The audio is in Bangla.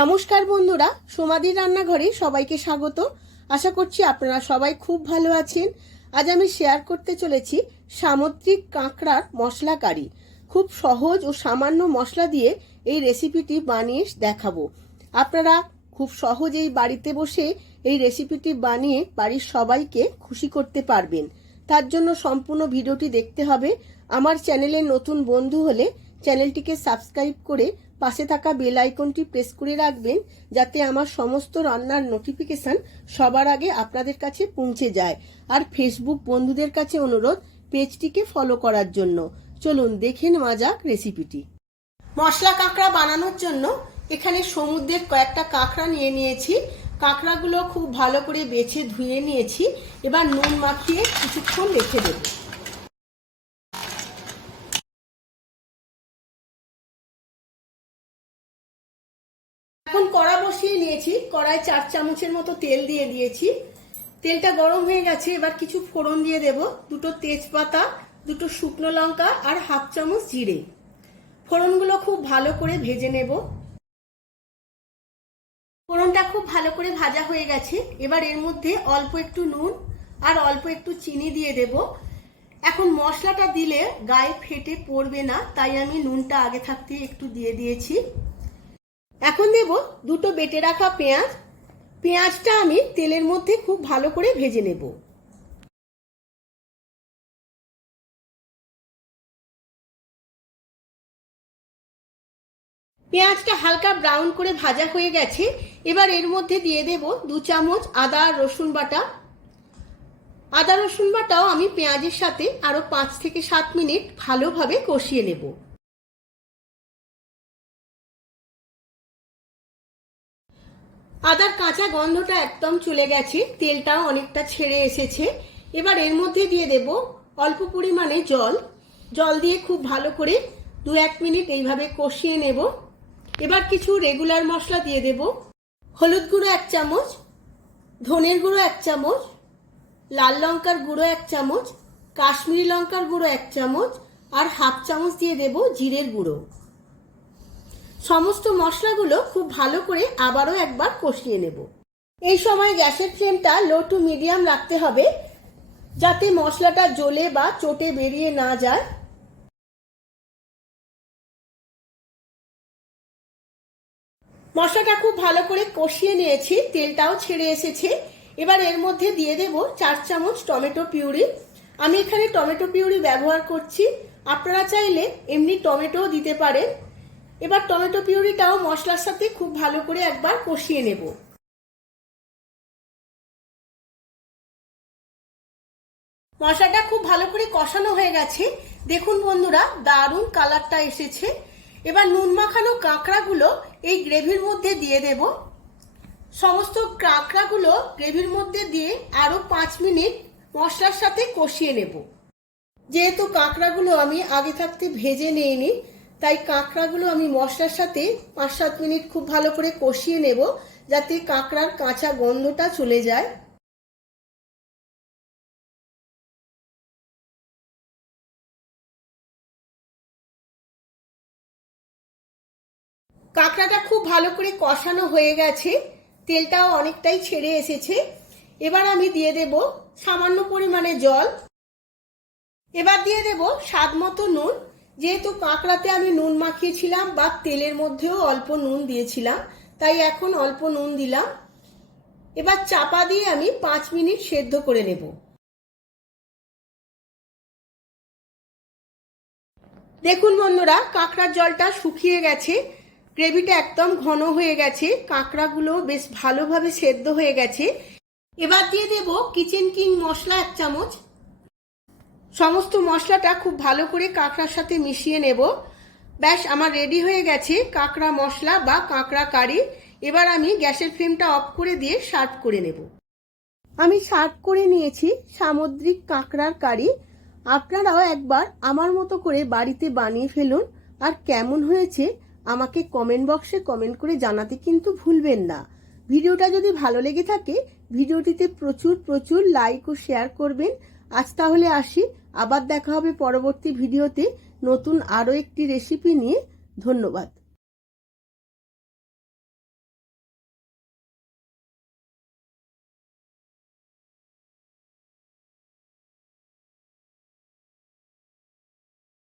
নমস্কার বন্ধুরা, সোমাদির রান্নাঘরে সবাইকে স্বাগত। আশা করছি আপনারা সবাই খুব ভালো আছেন। আজ আমি শেয়ার করতে চলেছি সামুদ্রিক কাঁকড়ার মশলা কারি। খুব সহজ ও সামান্য মশলা দিয়ে এই রেসিপিটি বানিয়ে দেখাবো। আপনারা খুব সহজেই বাড়িতে বসে এই রেসিপিটি বানিয়ে বাড়ির সবাইকে খুশি করতে পারবেন। তার জন্য সম্পূর্ণ ভিডিওটি দেখতে হবে। আমার চ্যানেলের নতুন বন্ধু হলে চ্যানেলটিকে সাবস্ক্রাইব করে পাশে থাকা বেল আইকনটি প্রেস করে রাখবেন, যাতে আমার সমস্ত রান্নার নোটিফিকেশন সবার আগে আপনাদের কাছে পৌঁছে যায়। আর ফেসবুক বন্ধুদের কাছে অনুরোধ পেজটিকে ফলো করার জন্য। চলুন দেখে নেওয়া যাক রেসিপিটি। মশলা কাঁকড়া বানানোর জন্য এখানে সমুদ্রের কয়েকটা কাঁকড়া নিয়ে নিয়েছি। কাঁকড়াগুলো খুব ভালো করে বেছে ধুয়ে নিয়েছি। এবার নুন মাখিয়ে কিছুক্ষণ রেখে দেব। এখন কড়া বসিয়ে নিয়েছি। কড়ায় 4 চামচের মতো তেল দিয়ে দিয়েছি। তেলটা গরম হয়ে গেছে। এবার কিছু ফোড়ন দিয়ে দেব। 2টো তেজপাতা, 2টো শুকনো লঙ্কা আর 1/2 চামচ জিরে। ফোড়নগুলো খুব ভালো করে ভেজে নেব। ফোড়নটা খুব ভালো করে ভাজা হয়ে গেছে। এবার এর মধ্যে অল্প একটু নুন আর অল্প একটু চিনি দিয়ে দেব। এখন মশলাটা দিলে গায়ে ফেটে পড়বে না, তাই আমি নুনটা আগে থাকতে একটু দিয়ে দিয়েছি। এখন দেব 2টো বেটে রাখা পেঁয়াজ। পেঁয়াজটা আমি তেলের মধ্যে খুব ভালো করে ভেজে নেব। পেঁয়াজটা হালকা ব্রাউন করে ভাজা হয়ে গেছে। এবার এর মধ্যে দিয়ে দেব 2 চামচ আদা আর রসুন বাটা। আদা রসুন বাটাও আমি পেঁয়াজের সাথে আরো 5 থেকে 7 মিনিট ভালোভাবে কষিয়ে নেব। আদার কাঁচা গন্ধটা একদম চলে গেছে, তেলটাও অনেকটা ছেড়ে এসেছে। এবার এর মধ্যে দিয়ে দেব অল্প পরিমাণে জল। জল দিয়ে খুব ভালো করে 2-1 মিনিট এইভাবে কষিয়ে নেব। এবার কিছু রেগুলার মশলা দিয়ে দেব। হলুদ গুঁড়ো 1 চামচ, ধনের গুঁড়ো 1 চামচ, লাল লঙ্কার গুঁড়ো 1 চামচ, কাশ্মীরি লঙ্কার গুঁড়ো 1 চামচ আর 1/2 চামচ দিয়ে দেব জিরের গুঁড়ো। সমস্ত মশলাগুলো খুব ভালো করে আবারও একবার কষিয়ে নেব। এই সময় গ্যাসের ফ্লেমটা লো টু মিডিয়াম রাখতে হবে, যাতে মশলাটা জ্বলে বা চটে বেরিয়ে না যায়। মশলাটা খুব ভালো করে কষিয়ে নিয়েছি, তেলটাও ছেড়ে এসেছে। এবার এর মধ্যে দিয়ে দেব 4 চামচ টমেটো পিউরি। আমি এখানে টমেটো পিউরি ব্যবহার করছি, আপনারা চাইলে এমনি টমেটোও দিতে পারেন। এবার টমেটো পিউরিটাও মশলার সাথে খুব ভালো করে একবার কষিয়ে নেব। মশলাটা খুব ভালো করে কষানো হয়ে গেছে। দেখুন বন্ধুরা, দারুণ কালারটা এসেছে। এবার নুন মাখানো কাঁকড়াগুলো এই গ্রেভির মধ্যে দিয়ে দেব। সমস্ত কাঁকড়াগুলো গ্রেভির মধ্যে দিয়ে আরো 5 মিনিট মশলার সাথে কষিয়ে নেব। যেহেতু কাঁকড়াগুলো আমি আগে থাকতে ভেজে নিইনি, তাই কাঁকড়াগুলো আমি মশলার সাথে 5-7 মিনিট খুব ভালো করে কষিয়ে নেব, যাতে কাঁকড়ার কাঁচা গন্ধটা চলে যায়। কাঁকড়াটা খুব ভালো করে কষানো হয়ে গেছে, তেলটাও অনেকটাই ছেড়ে এসেছে। এবার আমি দিয়ে দেব সামান্য পরিমাণে জল। এবার দিয়ে দেব স্বাদ মতো নুন। যেহেতু কাঁকড়াতে আমি নুন মাখিয়েছিলাম বা তেলের মধ্যেও অল্প নুন দিয়েছিলাম, তাই এখন অল্প নুন দিলাম। এবার চাপা দিয়ে আমি 5 মিনিট সেদ্ধ করে নেব। দেখুন বন্ধুরা, কাঁকড়ার জলটা শুকিয়ে গেছে, গ্রেভিটা একদম ঘন হয়ে গেছে, কাঁকড়াগুলো বেশ ভালোভাবে সেদ্ধ হয়ে গেছে। এবার দিয়ে দেব কিচেন কিং মশলা 1 চামচ। সমস্ত মশলাটা খুব ভালো করে কাঁকড়ার সাথে মিশিয়ে নেব। ব্যাস, আমার রেডি হয়ে গেছে কাঁকড়া মশলা বা কাঁকড়া কারি। এবার আমি গ্যাসের ফ্লেমটা অফ করে দিয়ে সার্ভ করে নেব। আমি সার্ভ করে নিয়েছি সামুদ্রিক কাঁকড়ার কারি। আপনারাও একবার আমার মতো করে বাড়িতে বানিয়ে ফেলুন, আর কেমন হয়েছে আমাকে কমেন্ট বক্সে কমেন্ট করে জানাতে কিন্তু ভুলবেন না। ভিডিওটা যদি ভালো লেগে থাকে ভিডিওটিতে প্রচুর প্রচুর লাইক ও শেয়ার করবেন। আজ তাহলে আসি, আবার দেখা হবে পরবর্তী ভিডিওতে নতুন আরও একটি রেসিপি নিয়ে। ধন্যবাদ।